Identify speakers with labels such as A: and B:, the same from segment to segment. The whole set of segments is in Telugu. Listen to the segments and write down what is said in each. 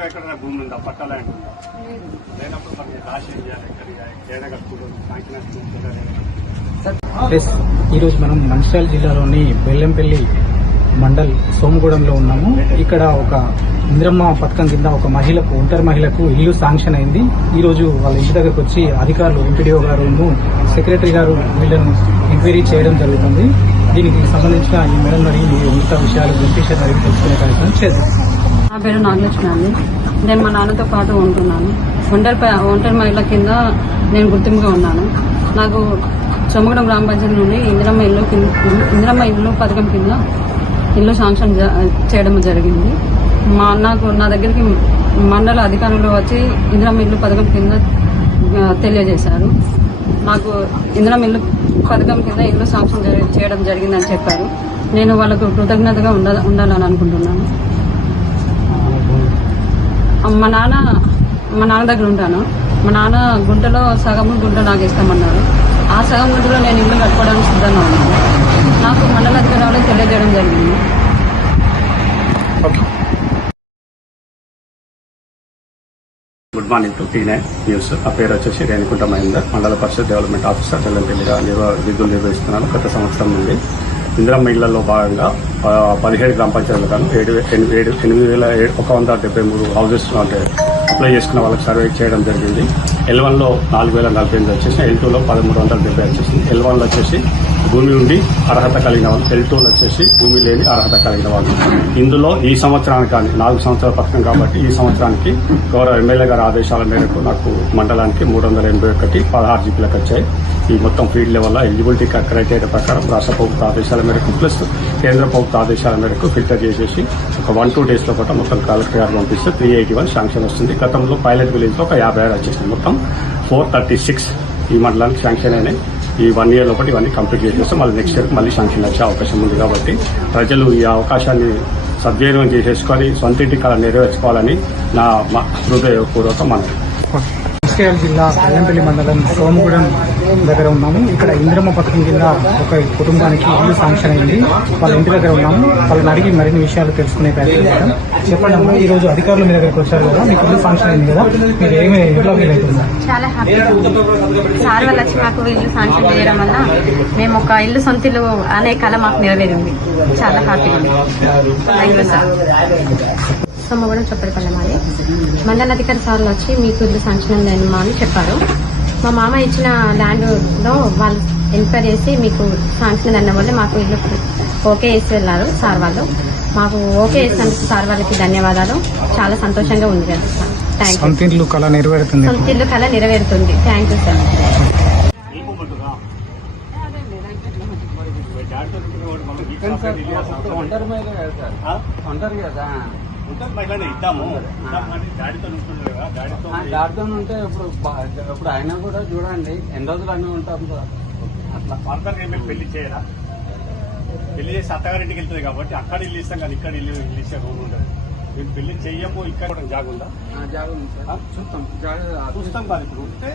A: దగ్గర ఎక్కడ భూమి ఉందా? పట్టా ల్యాండ్ ఉందా? లేనప్పుడు మనకి రాసి చేయాలి సాంక్షన్
B: ప్లస్ ఈరోజు మనం మంచిర్యాల జిల్లాలోని బెల్లంపల్లి మండల్ సోమగూడెంలో ఉన్నాము. ఇక్కడ ఒక ఇంద్రమ్మ పథకం కింద ఒక మహిళకు ఒంటరి మహిళకు ఇల్లు శాంక్షన్ అయింది. ఈ రోజు వాళ్ళ ఇంటి దగ్గరకు వచ్చి అధికారులు ఎంపీడీఓ గారు సెక్రటరీ గారు వీళ్ళను ఎంక్వైరీ చేయడం జరుగుతుంది. దీనికి సంబంధించిన ఈ మేడం మరి మిగతా విషయాలు వెంకటేశ్వర గారికి తెలుసుకునే కార్యక్రమం చేద్దాం.
C: నా పేరు నాగలక్ష్మి అండి. నేను మా నాన్నతో పాటు ఉంటున్నాను. ఒంటరి ఒంటరి మహిళ కింద నేను గుర్తింపుగా ఉన్నాను. నాకు చొమ్మగూడెం గ్రామ పంచాయతీ నుండి ఇందిరమ్మ ఇల్లు కింద- ఇందిరమ్మ ఇల్లు పథకం కింద ఇల్లు శాంక్షన్ జ- చేయడం జరిగింది. మా నాకు నా దగ్గరికి మండల అధికారులు వచ్చి ఇందిరమ్మ ఇల్లు పథకం కింద తెలియజేశారు. నాకు ఇందిరమ్మ ఇల్లు పథకం కింద ఇల్లు శాంక్షన్ చేయడం జరిగిందని చెప్పారు. నేను వాళ్ళకు కృతజ్ఞతగా ఉండాల ఉండాలని అనుకుంటున్నాను. మా నాన్న మా నాన్న దగ్గర ఉంటాను. మా నాన్న గుంటలో సగం గుంట నాకు ఇస్తామన్నారు ఆ సగం గుంటలో నేను ఇల్లు కట్టుకోవడానికి సిద్ధంగా ఉన్నాను. నాకు మండల అధికారులు తెలియజేయడం జరిగింది.
A: Good morning to T nine news నా పేరు వచ్చేసి రేణుకుంట మహేందర్. మండల పరిషత్ డెవలప్మెంట్ ఆఫీసర్ బెల్లంపల్లిగా నిర్వ విధులు నిర్వహిస్తున్నాను. గత సంవత్సరం నుండి ఇందిరమ్మ ఇళ్ళలో భాగంగా పదిహేడు గ్రామ పంచాయతీలకు ఏడు ఎనిమిది ఏడు ఎనిమిది వేల ఒక వంద డెబ్బై మూడు హౌసెస్ అంటే అప్లై చేసుకున్న వాళ్ళకి సర్వే చేయడం జరిగింది. ఎల్ వన్లో నాలుగు వేల నలభై ఎనిమిది వచ్చేసి ఎల్ టూలో పదమూడు వందల డెబ్బై వచ్చేసింది. ఎల్ వన్లో వచ్చేసి భూమి ఉండి అర్హత కలిగిన వాళ్ళు ఎల్ వచ్చేసి భూమి లేని అర్హత కలిగిన వాళ్ళు. ఇందులో ఈ సంవత్సరానికి కానీ నాలుగు సంవత్సరాల పథకం కాబట్టి ఈ సంవత్సరానికి గౌరవ ఎమ్మెల్యే గారి ఆదేశాల మేరకు నాకు మండలానికి మూడు వందల ఎనభై ఒకటి పదహారు జీపీలకు వచ్చాయి. ఈ మొత్తం ఫీల్డ్ లెవెల్ ఎలిజిబిలిటీ క్రైటీరియా ప్రకారం రాష్ట్ర ప్రభుత్వ ఆదేశాల మేరకు ప్లస్ కేంద్ర ప్రభుత్వ ఆదేశాల మేరకు ఫిల్టర్ చేసేసి ఒక వన్ టూ డేస్లో పాటు మొత్తం కలెక్టర్ గారు పంపిస్తే త్రీ ఎయిటీ వన్ శాంక్షన్ వస్తుంది. గతంలో పైలట్ విలేజ్లో ఒక యాభై ఆరు వచ్చేసింది. మొత్తం ఫోర్ థర్టీ సిక్స్ ఈ మండలానికి శాంక్షన్ అయినాయి. ఈ వన్ ఇయర్ లోపల ఇవన్నీ కంప్లీట్ చేసేస్తే మళ్ళీ నెక్స్ట్ ఇయర్ మళ్ళీ శాంక్షన్ వచ్చే అవకాశం ఉంది కాబట్టి ప్రజలు ఈ అవకాశాన్ని సద్వినియోగం చేసేసుకొని సొంత ఇంటి కళ నెరవేర్చుకోవాలని నా హృదయపూర్వక మనం
B: మంచిర్యాల జిల్లా కళ్యాణపల్లి మండలం సోమగూడెం దగ్గర ఉన్నాము. ఇక్కడ ఇంద్రమ్మ పథకం కింద ఒక కుటుంబానికి ఇల్లు శాంక్షన్ అయింది. వాళ్ళ ఇంటి దగ్గర ఉన్నాము. వాళ్ళని అడిగి మరిన్ని విషయాలు తెలుసుకునే ప్రయత్నం చేద్దాం. చెప్పండి అమ్మా ఈ రోజు అధికారులు మీ దగ్గరకు వచ్చారు కదా మీకు ఇల్లు శాంక్షన్ అయింది కదా మీరు ఏమి ఎట్లా ఫీల్ అవుతున్నారు
D: చాలా హ్యాపీగా సార్ వాళ్ళు వచ్చి మాకు ఇల్లు శాంక్షన్ చేయడం వల్ల మేము ఒక ఇల్లు సొంత ఇల్లు అనే కళ మాకు నెరవేరింది. చాలా హ్యాపీగా thank you sir Somagudem Choppadipalle మాది మండల అధికారి సార్లు వచ్చి మీకు ఇల్లు శాంక్షన్ ఉందమ్మా అని చెప్పారు. మా మామ ఇచ్చిన ల్యాండ్లో వాళ్ళు ఎంక్వైరీ చేసి మీకు శాంక్షన్ అన్న వల్ల మాకు ఇల్లు ఓకే చేసి వెళ్ళారు సార్ వాళ్ళు. మాకు ఓకే చేసినందుకు సార్ వాళ్ళకి ధన్యవాదాలు. చాలా సంతోషంగా ఉంది కదా సార్. థ్యాంక్ యూ
B: సొంత
D: ఇల్లు కళ నెరవేరుతుంది. థ్యాంక్ యూ సార్
E: ఒంటరి మహిళ కదా దారితో ఉంటే ఇప్పుడు ఇప్పుడు అయినా కూడా చూడండి ఎన్ని రోజులు అన్నీ ఉంటాం సార్
A: అట్లా ఫర్దర్ పెళ్ళి చేయరా? పెళ్ళి చేసి అత్తగారింటికి వెళ్తుంది కాబట్టి అక్కడ ఇల్లు ఇస్తాం కానీ ఇక్కడ ఇల్లు ఇల్లు ఇచ్చే రూల్ ఉండదు. మీరు పెళ్ళి చెయ్యము ఇక్కడ కూడా జాగుందా?
E: ఆ, జాగా ఉంది సార్ చూస్తాం
A: చూస్తాం కాదు ఇప్పుడు. ఉంటే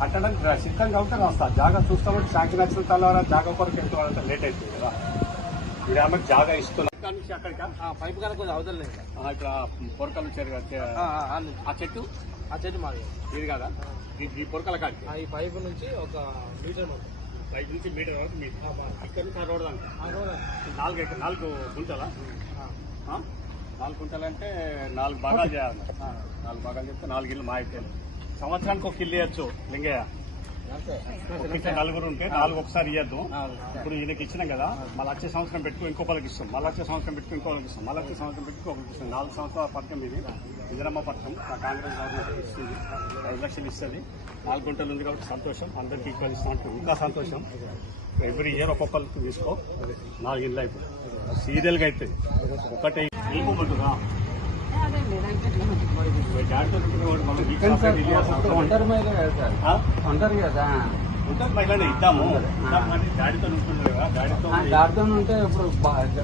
A: కట్టడానికి సిద్ధంగా ఉంటే వస్తా. జాగా చూస్తామంటే శాంక్షన్ వచ్చిన తర్వాత జాగా కొరకు ఎంత లేట్ అవుతుంది కదా. ఇప్పుడు ఆమెకు జాగా ఇస్తున్నా. నుంచి అక్కడికా?
E: పైపు కనుక కొంచెం అవతల లేదు.
A: ఇక్కడ పొరకలు వచ్చారు కదా
E: ఆ,
A: చెట్టు?
E: ఆ చెట్టు మాది.
A: ఇది కదా? ఈ- పొరకల కాడికి?
E: ఆ, ఈ పైపు నుంచి ఒక మీటర్
A: ఐదు నుంచి మీటర్ వరకు ఇక్కడ నుంచి ఆ రోడ్ నాలుగు ఎకర- నాలుగు గుంటలా? నాలుగు గుంటలు అంటే నాలుగు భాగాలు చేయాలి. నాలుగు భాగాలు చెప్తే నాలుగు ఇల్లు మా అయితే సంవత్సరానికి ఒక ఇల్లు ఇవ్వచ్చు లింగయ్య. నలుగురు ఉంటే నాలుగు ఒకసారి ఇవ్వద్దు ఇప్పుడు ఈయనకి ఇచ్చినాం కదా మళ్ళీ వచ్చే సంవత్సరం పెట్టుకో ఇంకొకరికి ఇస్తాం. మళ్ళీ వచ్చే సంవత్సరం పెట్టుకో ఇంకొకరికి ఇస్తాం. మళ్ళీ వచ్చే సంవత్సరం పెట్టుకో ఒకరికి ఇస్తాం. నాలుగు సంవత్సరాల పథకం ఇది. ఇందిరమ్మ పథకం మా కాంగ్రెస్ గవర్నమెంట్ ఇస్తుంది. ఐదు లక్షలు ఇస్తుంది. నాలుగు గంటలు ఉంది కాబట్టి సంతోషం. అందరికీ ఈక్వల్ ఇస్తాం ఇంకా సంతోషం. ఎవ్రీ ఇయర్ ఒక్కొక్కరికి తీసుకో. నాలుగు ఇళ్ళు అయిపోయి సీరియల్గా అయితే ఒకటే.
E: కదా
A: ఇద్దాము
E: దారితో ఉంటే ఇప్పుడు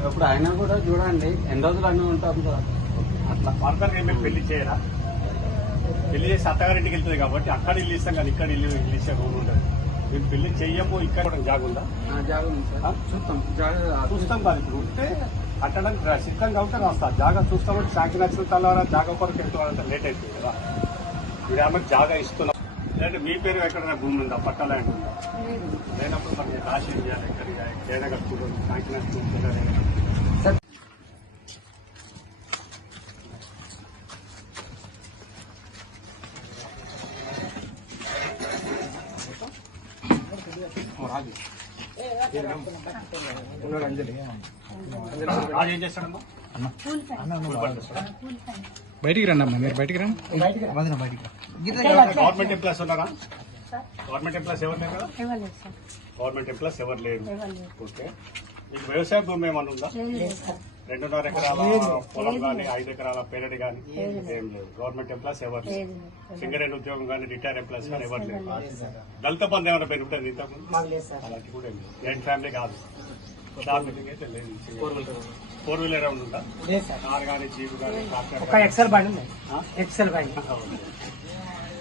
E: ఇప్పుడు అయినా కూడా చూడండి ఎన్ని రోజులు అన్నీ ఉంటాం సార్
A: అట్లా పెళ్ళి చేయరా పెళ్ళి చేసి అత్తగారింటికి వెళ్తుంది కాబట్టి అక్కడ ఇల్లు ఇస్తాం కానీ ఇక్కడ ఇల్లు ఇల్లు ఇచ్చే రూల్ ఉండదు మీరు పెళ్ళి చెయ్యము ఇక్కడ కూడా జాగుందా
E: ఆ, జాగా ఉంది సార్? చూస్తాం.
A: చూస్తాం కాదు ఇప్పుడు ఉంటే కట్టడానికి రా- సిద్ధంగా ఉంటే రాస్తా జాగా చూస్తామంటే శాంక్షన్ వచ్చిన తర్వాత జాగా కొరకు ఎంతో లేట్ అవుతుంది కదా? మీరు ఆమెకు జాగా ఇస్తున్నాం లేదంటే మీ పేరు ఎక్కడైనా భూమి ఉందా? పట్టా ల్యాండ్ ఉందా? లేనప్పుడు మరి రాసి చేయాలి ఎక్కడికి ఏదైనా కట్టుకుంటుంది శాంక్షన్ వచ్చిన
B: బయటికి రండి. అమ్మా మీరు బయటికి రండి
A: గవర్నమెంట్ ఎంప్లాయీస్ ఉన్నారా? గవర్నమెంట్ ఎంప్లాయీస్ ఎవరు లేరు గవర్నమెంట్ ఎంప్లాయీస్ ఎవరు లేరు? ఓకే. మీకు వ్యవసాయ భూమి ఏమన్నా ఉందా? రెండున్నర ఎకరాల పొలం కానీ ఐదు ఎకరాల పేరడి కానీ ఏం లేదు. గవర్నమెంట్ ఎంప్లాయీస్ ఎవరు లేరు? సింగరేణి ఉద్యోగం కానీ రిటైర్ ఎంప్లాయీస్ కానీ ఎవరు లేరు? దళిత బంధు ఏమైనా పెరుగుతుంది ఇంతకు అలాంటి కూడా ఏం లేదు. ఫ్యామిలీ కాదు. ఫోర్ వీలర్ ఉందా. కార్ కానీ జీప్ కానీ ట్రాక్టర్
B: ఒక ఎక్సెల్ బండి ఉంది
A: ఆ?
B: ఎక్సెల్ బండి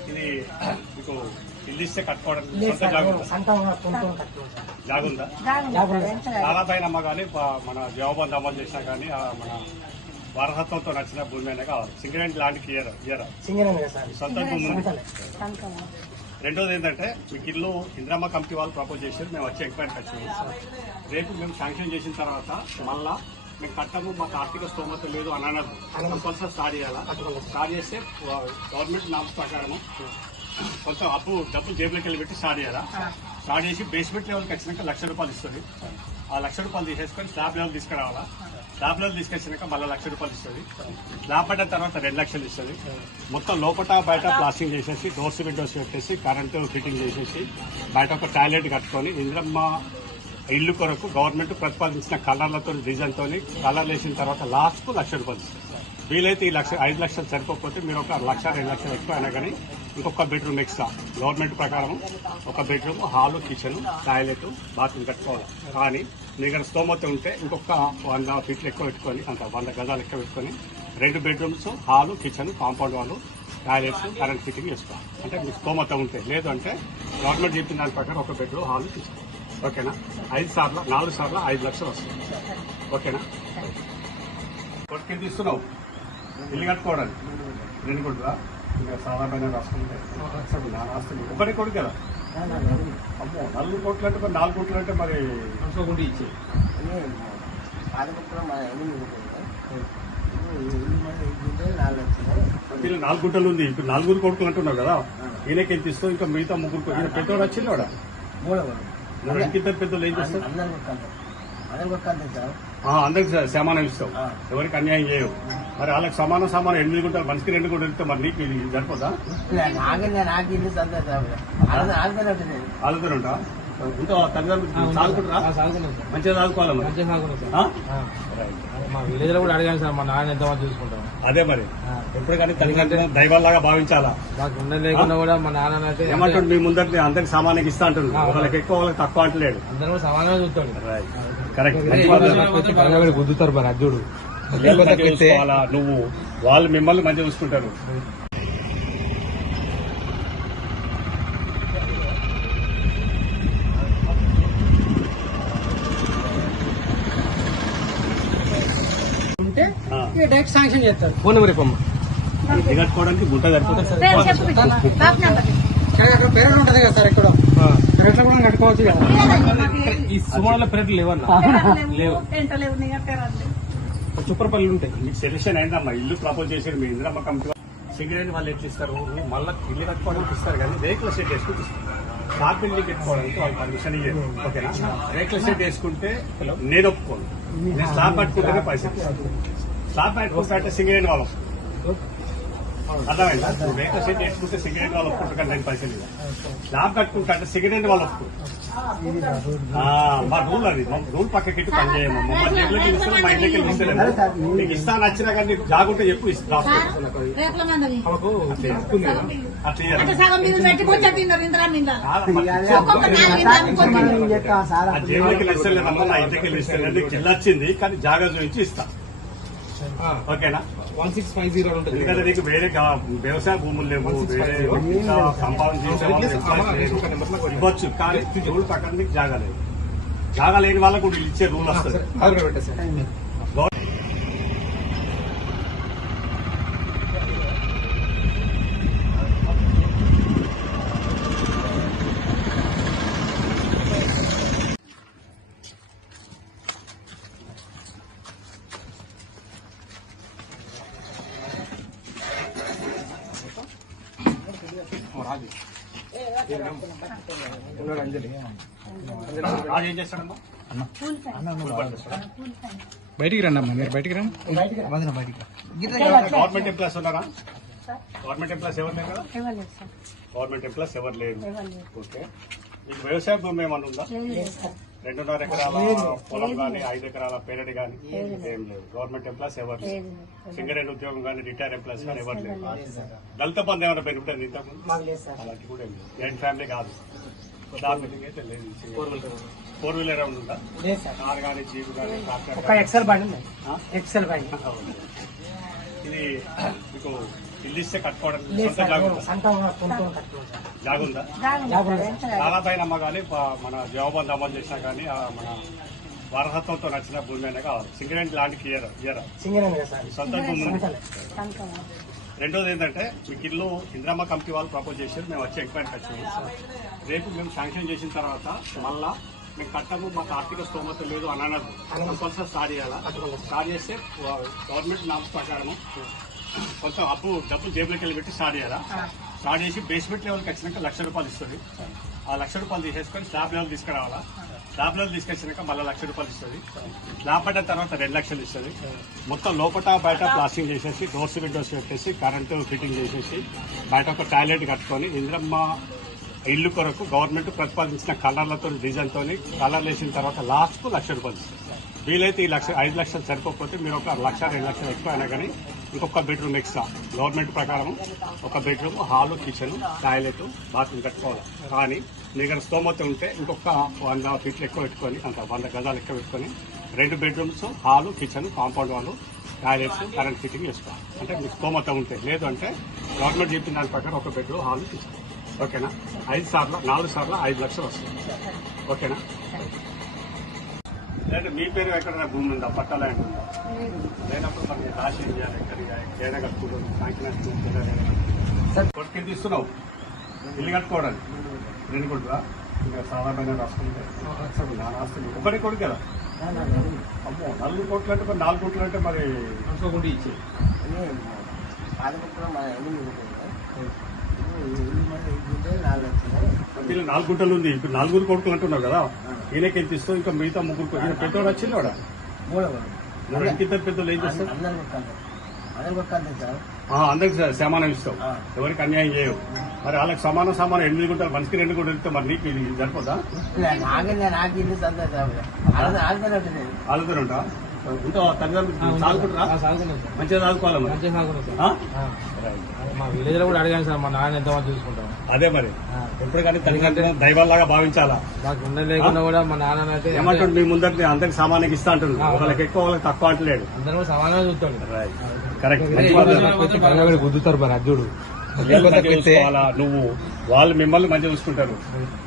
A: ఇది మీకు ఇల్లు ఇస్తే జాగుందా? చాలా పైన అమ్మ కానీ మన జవాబంద్ అమలు చేసినా కానీ ఆ మన వారసత్వంతో నచ్చిన భూమి అయినా కావాలి. సింగరేణి ల్యాండ్ క్లియర్ క్లియర్ సొంత భూమి. రెండోది ఏంటంటే మీకు ఇల్లు ఇంద్రమ్మ కమిటీ వాళ్ళు ప్రపోజ్ చేశారు మేము వచ్చి ఎంక్వైరీ వచ్చాము రేపు మేము శాంక్షన్ చేసిన తర్వాత మళ్ళా మేము కట్టము మాకు ఆర్థిక స్తోమత లేదు అని అన్నది కంపల్సరీ స్టార్ట్ చేయాలా? స్టార్ట్ చేస్తే గవర్నమెంట్ నామ్స్ ప్రకారము కొంచెం అప్పు డబ్బులు జేబులోకి వెళ్ళి పెట్టి స్టార్ట్ చేయాలా? స్టార్ట్ చేసి బేస్మెంట్ లెవెల్కి వచ్చినాక లక్ష రూపాయలు ఇస్తుంది ఆ లక్ష రూపాయలు తీసేసుకొని స్లాబ్ లెవెల్ తీసుకురావాలా? లెవెల్ తీసుకొచ్చినాక మళ్ళీ లక్ష రూపాయలు ఇస్తుంది. స్లాబ్ పడ్డ తర్వాత రెండు లక్షలు ఇస్తుంది. మొత్తం లోపల బయట ప్లాస్టింగ్ చేసేసి డోర్స్ విండోస్ పెట్టేసి కరెంటు ఫిట్టింగ్ చేసేసి బయట ఒక టాయిలెట్ కట్టుకొని ఇంద్రమ్మ ఇల్లు కొరకు గవర్నమెంట్ ప్రతిపాదించిన కలర్లతో డిజైన్ తోని కలర్లు వేసిన తర్వాత లాస్ట్కు లక్ష రూపాయలు ఇస్తుంది. వీలైతే ఈ లక్ష ఐదు లక్షలు సరిపోకపోతే మీరు ఒక లక్ష రెండు లక్షలు ఎక్కువ అయినా కానీ ఇంకొక బెడ్రూమ్ ఎక్స్ట్రా గవర్నమెంట్ ప్రకారం ఒక bedroom hall kitchen toilet bathroom కట్టుకోవాలి. కానీ మీ దగ్గర స్తోమత ఉంటే ఇంకొక వంద ఫీట్లు ఎక్కువ పెట్టుకొని అంత వంద గజాలు ఎక్కువ పెట్టుకొని రెండు బెడ్రూమ్స్ హాల్ కిచెన్ కాంపౌండ్ వాళ్ళు టాయిలెట్స్ కరెంట్ ఫిట్టింగ్ చేసుకోవాలి. అంటే మీకు స్తోమత ఉంటే. లేదు అంటే గవర్నమెంట్ చెప్పిన దాని ప్రకారం ఒక బెడ్రూమ్ హాల్ తీసుకోవాలి ఓకేనా? ఐదు సార్లు నాలుగు సార్లు ఐదు లక్షలు వస్తుంది ఓకేనా? కొట్టుకెళ్ళి తీస్తున్నావు ఇల్లు కట్టుకోవడానికి. రెండు కొడుకురా ఇంకా సాధారణ రాసుకుంటే నా ఆస్తులు ఒకటి కొడుకు కదా? అమ్మో నలుగురు కోట్లు అంటే మరి నాలుగు కోట్లు అంటే మరి వీళ్ళు నాలుగు గుంటలు ఉంది. ఇప్పుడు నలుగురు కొడుకులు అంటున్నావు కదా? ఈయనకి ఎంత ఇస్తావు? ఇంకా మిగతా ముగ్గురు ఈయన పెద్దవాడు వచ్చింది వాడ? మరి ఇంకిద్దరు పెద్దలు ఏం చేస్తారు? ఆ, అందరికి సమానం ఇస్తావు. ఎవరికి అన్యాయం చేయవు. మరి వాళ్ళకి సమానం సమానం ఎనిమిది గుంటలు మనిషికి రెండు గుంటలు ఇస్తే మరి నీకు ఇది సరిపోదా? వాళ్ళతో ఉంటా ఇంకా తల్లిదండ్రులు సాగుకుంటారా? మంచిగా. ఆ?
B: మా విలేజ్లో కూడా అడిగాను సార్ మా నాన్న ఎంత మంది చూసుకుంటాం
A: అదే మరి. ఎప్పుడు కానీ తల్లిదండ్రులు దైవాల్లాగా భావించాలా?
B: మాకు ఉన్నది లేకుండా కూడా మా నాన్న అయితే
A: ఏమంటాడు మీ ముందర అందరికి సమానంగా ఇస్తా అంటున్నాడు. ఒకళ్ళకి ఎక్కువ వాళ్ళకి తక్కువ అంటలేడు.
B: అందరూ సమానంగా చూస్తాడు.
A: కరెక్ట్
B: గుద్దుతారు మరి అర్జుడు
A: నువ్వు వాళ్ళు మిమ్మల్ని మంచిగా చూసుకుంటారు.
B: ఉంటే డైరెక్ట్ శాంక్షన్ చేస్తారు. ఫోన్ నెంబర్ ఇప్పమ్మ
A: ఇది కట్టుకోవడానికి గుంట సరిపోతుంది
B: అక్కడ పెరడు ఉంటది కదా సార్ ఇక్కడ. పెరట్లో కూడా కట్టుకోవచ్చు కదా. ఈ సుమారులో పెరట్లు లేవన్నా? లేవు. చుప్పరపల్లి ఉంటాయి.
A: మీకు సెలక్షన్ అయిందమ్మా ఇల్లు ప్రపోజ్ చేసారు మీ ఇందిరమ్మ కమిటీ సిగరెట్ వాళ్ళు ఎట్లా ఇస్తారు మళ్ళీ ఇల్లు కట్టుకోవడానికి ఇస్తారు కానీ రేకుల సెట్ ఇస్తారు. షాప్ బిల్డింగ్ పెట్టుకోవడానికి వాళ్ళు పర్మిషన్ ఇయ్యరు. ఓకేనా? రేకుల సెట్ వేసుకుంటే నేను ఒప్పుకోను. నేను స్లాబ్ పట్టుకుంటేనే పైసలు. స్లాబ్ పట్టుకుంటే అంటే సిగరెట్ వాళ్ళు. అర్థమైందా? సెట్ వేసుకుంటే సిగరెట్ వాళ్ళు ఒప్పుకుంటారు కానీ నేను పైసలు ఇవ్వాలి స్లాబ్ కట్టుకుంటే అంటే సిగరెట్ వాళ్ళు ఒప్పుకోరు. ఆ, మా రూల్ అది. మా రూల్ పక్కకి ఇటు పని చేయము మా జేబులోకి ఇస్తాను మా ఇంట్లోకి ఇస్తలేదు నీకు ఇస్తా నచ్చినా కానీ నీకు జాగుంటే చెప్పు జేబులోకి ఇస్తలేదమ్మా నా ఇంటికి ఇస్తలేదు నీకు కానీ జాగా చూపించి ఇస్తా. ఓకేనా?
B: వన్ సిక్స్ ఫైవ్ జీరో ఉంటుంది
A: ఎందుకంటే నీకు వేరే వ్యవసాయ భూములు లేవు వేరే సంపాదన చేసే ఇవ్వచ్చు. కానీ రూల్ ప్రకారం నీకు జాగా లేదు. జాగా లేని వాళ్ళకు ఇచ్చే రూల్ వస్తుంది
B: పెట్టేసారు
A: రాజు ఏం చేస్తాడమ్మా కూలి పని చేస్తాడా?
B: బయటికి రండి. అమ్మా మీరు బయటికి రండి
A: గవర్నమెంట్ ఎంప్లాయీస్ ఉన్నారా? గవర్నమెంట్ ఎంప్లాయీస్ ఎవరు లేరు కదా? గవర్నమెంట్ ఎంప్లాయీస్ ఎవరు లేరు? ఓకే. మీకు వ్యవసాయ భూమి ఏమన్నా ఉందా? రెండున్నర ఎకరాల పొలం కానీ ఐదు ఎకరాల పేరడి కానీ ఏం లేదు. గవర్నమెంట్ ఎంప్లాయీస్ ఎవరు? లేరు సింగరేణి ఉద్యోగం కానీ రిటైర్ ఎంప్లాయీస్ కానీ ఎవరు లేరు? దళిత బంధు ఏమైనా బెనిఫిట్ ఇంతకు అలాంటి కూడా ఏం లేదు. ఫ్యామిలీ కాదు. దాని మీటింగ్ అయితే లేదు. ఫోర్ వీలర్ ఏమైనా ఉందా? కార్ కానీ జీప్ కానీ ట్రాక్టర్
B: ఒక ఎక్సెల్ బండి? ఎక్సెల్ బండి.
A: ఇది మీకు ఇల్లు ఇస్తే కట్టుకోవడానికి జాగుందా? జాగుందా? చాలా పైన అమ్మ కానీ మన జవాబంద్ అమలు చేసినా కానీ ఆ మన వారసత్వంతో నచ్చిన భూమి అయినా కావాలి. సింగరేణి లాంటి ఇయర్ ఇయర్ సొంత. రెండోది ఏంటంటే మీకు ఇల్లు ఇంద్రమ్మ కమిటీ వాళ్ళు ప్రపోజ్ చేశారు. మేము వచ్చి ఎంక్వైరీకి వచ్చాము రేపు మేము శాంక్షన్ చేసిన తర్వాత మళ్ళా మేము కట్టము మాకు ఆర్థిక స్తోమత లేదు అని అనదు కంపల్సరీ స్టార్ట్ చేయాలా? స్టార్ట్ చేస్తే గవర్నమెంట్ నామ్స్ ప్రకారము కొంచెం అప్పు డబ్బులు జేబులోకి వెళ్ళి పెట్టి స్టార్ట్ చేయాలా? స్టార్ట్ చేసి బేస్మెంట్ లెవెల్కి వచ్చినాక లక్ష రూపాయలు ఇస్తుంది. ఆ లక్ష రూపాయలు తీసేసుకొని స్లాబ్ లెవెల్ తీసుకురావాలా? స్లాబ్ లెవెల్ తీసుకొచ్చినాక మళ్ళీ లక్ష రూపాయలు ఇస్తుంది. స్లాబ్ పడ్డ తర్వాత రెండు లక్షలు ఇస్తుంది. మొత్తం లోపల బయట ప్లాస్టింగ్ చేసేసి డోర్స్ విండోస్ పెట్టేసి కరెంటు ఫిట్టింగ్ చేసేసి బయట ఒక టాయిలెట్ కట్టుకొని ఇంద్రమ్మ ఇల్లు కొరకు గవర్నమెంట్ ప్రతిపాదించిన కలర్లతో డిజైన్ తోని కలర్ వేసిన తర్వాత లాస్ట్కు లక్ష రూపాయలు ఇస్తుంది. వీలైతే ఈ లక్ష ఐదు లక్షలు సరిపోకపోతే మీరు ఒక లక్ష రెండు లక్షలు ఎక్కువ అయినా కానీ ఇంకొక బెడ్రూమ్ ఎక్స్ట్రా గవర్నమెంట్ ప్రకారం ఒక bedroom hall kitchen toilet bathroom కట్టుకోవాలి. కానీ మీకు స్తోమత ఉంటే ఇంకొక వంద ఫీట్లు ఎక్కువ పెట్టుకొని అంత వంద గజాలు ఎక్కువ పెట్టుకొని రెండు బెడ్రూమ్స్ హాల్ కిచెన్ కాంపౌండ్ వాళ్ళు టాయిలెట్స్ కరెంట్ ఫిట్టింగ్ చేసుకోవాలి. అంటే మీకు స్తోమత ఉంటే. లేదు అంటే గవర్నమెంట్ చెప్పిన దాని ప్రకారం ఒక బెడ్రూమ్ హాల్ కిచెన్ ఓకేనా? ఐదు సార్లు నాలుగు సార్లు ఐదు లక్షలు వస్తుంది ఓకేనా? లేదంటే మీ పేరు ఎక్కడ భూమి ఉందా? పట్టా ల్యాండ్ ఉందా? లేనప్పుడు మరి రాసి చేయాలి ఎక్కడ ఏదైనా కట్టుకుంటుంది సాయంత్రం కొట్టుకెళ్ళి తీస్తున్నావు? ఇల్లు కట్టుకోవడానికి. నేను కొడుకురా ఇంకా సాధారణంగా రాసుకుంటే. నా రాస్తుంది ఒకటి కొడుకు కదా? అమ్మో నలుగురు కోట్లు అంటే మరి నాలుగు కోట్లు అంటే మరి వీళ్ళు నాలుగు గుంటలు ఉంది. ఇప్పుడు నలుగురు కొడుకులు అంటున్నారు కదా? ఈయనకి ఎంత ఇస్తావు ఇంకా మిగతా ముగ్గురు ఈయన పెద్దోడు వచ్చింది వాడ ఇంకిద్దరు పెద్దోళ్ళు ఏం చేస్తారు? అందరికి సమానం ఇస్తావు. ఎవరికి అన్యాయం చేయవు. మరి వాళ్ళకి సమానం సమానం ఎనిమిది గుంటలు మనిషికి రెండు గుంటలు ఇస్తే మరి నీకు ఇది సరిపోదా వాళ్ళతో ఉంటా? ఉంటా తల్లిదండ్రులు మంచిగా మరి?
B: మా విలేజ్లో కూడా అడిగాను సార్ మా నాన్న ఎంతమంది చూసుకుంటాం
A: అదే మరి. ఎప్పుడు కానీ తల్లిదండ్రులు దైవాల్లాగా భావించాలా?
B: మాకు ఉండ లేకుండా కూడా మా నాన్న అయితే
A: ఏమంటాడు మీ ముందర అందరికి సామాన్యం ఇస్తా అంటున్నాడు వాళ్ళకి ఎక్కువ వాళ్ళకి తక్కువ అంటలేడు.
B: అందరూ కూడా సమానంగా చూస్తాడు.
A: కరెక్ట్
B: గుద్దుతారు మరి అర్జుడు
A: నువ్వు వాళ్ళు మిమ్మల్ని మంచిగా చూసుకుంటారు.